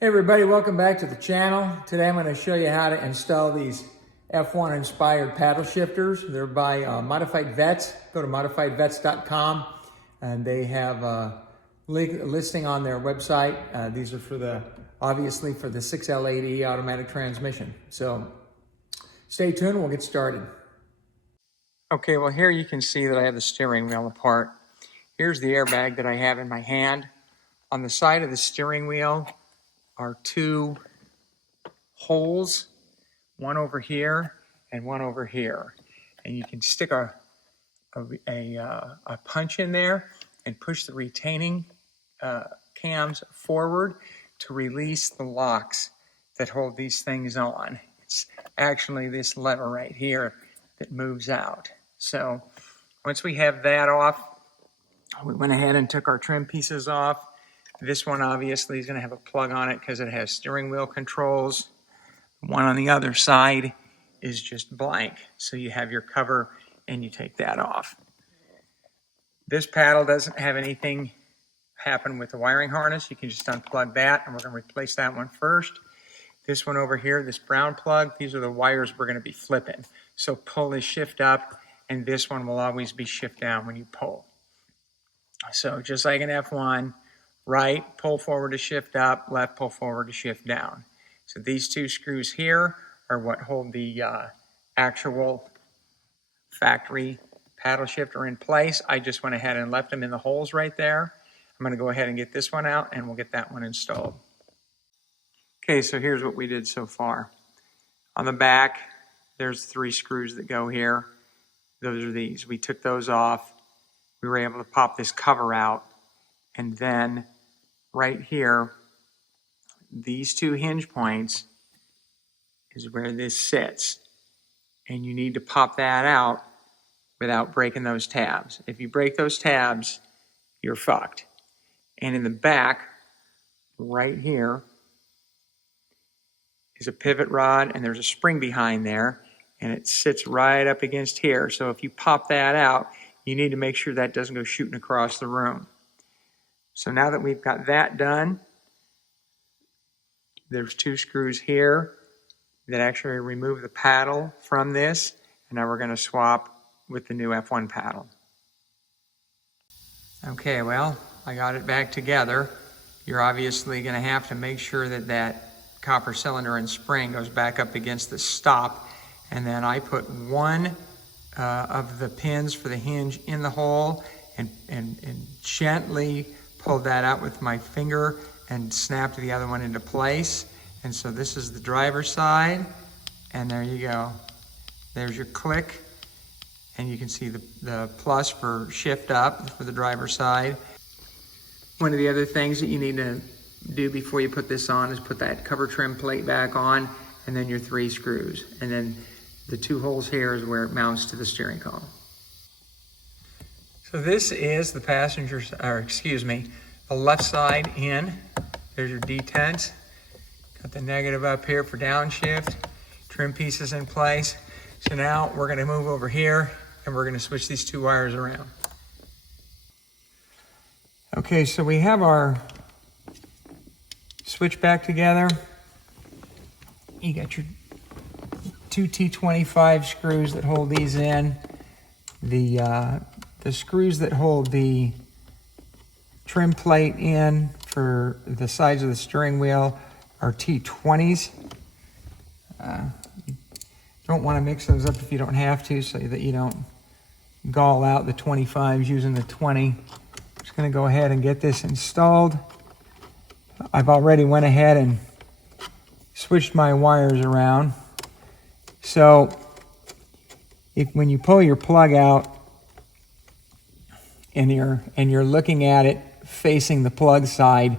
Hey everybody, welcome back to the channel. Today I'm going to show you how to install these F1 inspired paddle shifters. They're by Modified Vets. Go to modifiedvets.com and they have a listing on their website. These are for obviously for the 6L80 automatic transmission. So stay tuned, we'll get started. Okay, well here you can see that I have the steering wheel apart. Here's the airbag that I have in my hand. On the side of the steering wheel are two holes, one over here and one over here. And you can stick a punch in there and push the retaining cams forward to release the locks that hold these things on. It's actually this lever right here that moves out. So once we have that off, we went ahead and took our trim pieces off. This one obviously is going to have a plug on it because it has steering wheel controls. One on the other side is just blank. So you have your cover and you take that off. This paddle doesn't have anything happen with the wiring harness. You can just unplug that, and we're going to replace that one first. This one over here, this brown plug, these are the wires we're going to be flipping. So pull this shift up, and this one will always be shift down when you pull. So just like an F1, right, pull forward to shift up, left, pull forward to shift down. So these two screws here are what hold the actual factory paddle shifter in place. I just went ahead and left them in the holes right there. I'm going to go ahead and get this one out and we'll get that one installed. Okay, so here's what we did so far. On the back, there's 3 screws that go here. Those are these. We took those off. We were able to pop this cover out. And then right here, these 2 hinge points is where this sits. And you need to pop that out without breaking those tabs. If you break those tabs, you're fucked. And in the back, right here, is a pivot rod and there's a spring behind there and it sits right up against here. So if you pop that out, you need to make sure that doesn't go shooting across the room. So now that we've got that done, there's 2 screws here that actually remove the paddle from this, and now we're going to swap with the new F1 paddle. Okay, well, I got it back together. You're obviously going to have to make sure that that copper cylinder and spring goes back up against the stop, and then I put one of the pins for the hinge in the hole and gently pulled that out with my finger and snapped the other one into place. And so this is the driver's side, and there you go. There's your click, and you can see the plus for shift up for the driver's side. One of the other things that you need to do before you put this on is put that cover trim plate back on, and then your 3 screws. And then the 2 holes here is where it mounts to the steering column. So this is the passenger's, the left side in. There's your detents. Got the negative up here for downshift. Trim pieces in place. So now we're going to move over here and we're going to switch these 2 wires around. Okay, so we have our switch back together. You got your 2 T25 screws that hold these in. The screws that hold the trim plate in for the sides of the steering wheel are T20s. You don't want to mix those up if you don't have to, so that you don't gall out the 25s using the 20. I'm just going to go ahead and get this installed. I've already went ahead and switched my wires around. So when you pull your plug out and you're looking at it facing the plug side,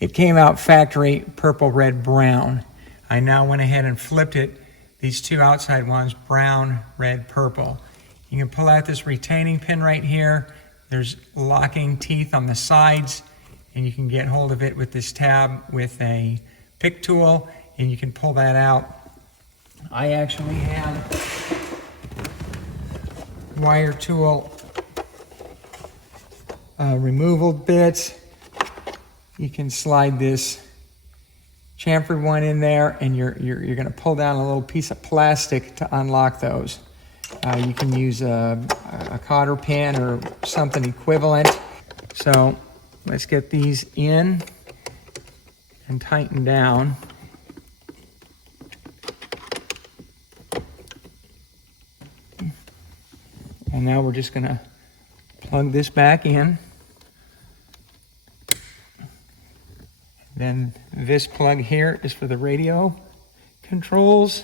it came out factory purple, red, brown. I now went ahead and flipped it, these 2 outside ones, brown, red, purple. You can pull out this retaining pin right here. There's locking teeth on the sides, and you can get hold of it with this tab with a pick tool, and you can pull that out. I actually have wire tool removal bits. You can slide this chamfered one in there, and you're going to pull down a little piece of plastic to unlock those. You can use a cotter pin or something equivalent. So let's get these in and tighten down. And now we're just going to plug this back in. Then this plug here is for the radio controls.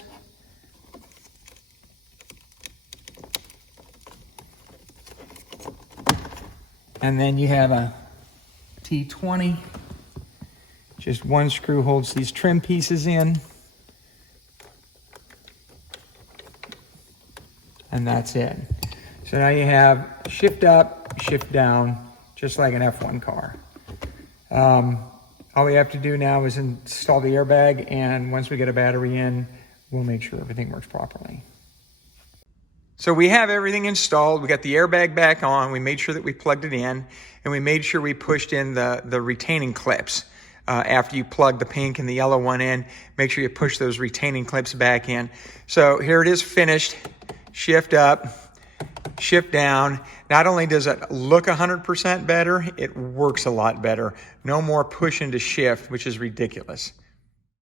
And then you have a T20. Just one screw holds these trim pieces in. And that's it. So now you have shift up, shift down, just like an F1 car. All we have to do now is install the airbag, and once we get a battery in, we'll make sure everything works properly. So we have everything installed. We got the airbag back on. We made sure that we plugged it in, and we made sure we pushed in the retaining clips. After you plug the pink and the yellow one in, make sure you push those retaining clips back in. So here it is finished. Shift up, shift down. Not only does it look 100% better, it works a lot better. No more pushing to shift, which is ridiculous.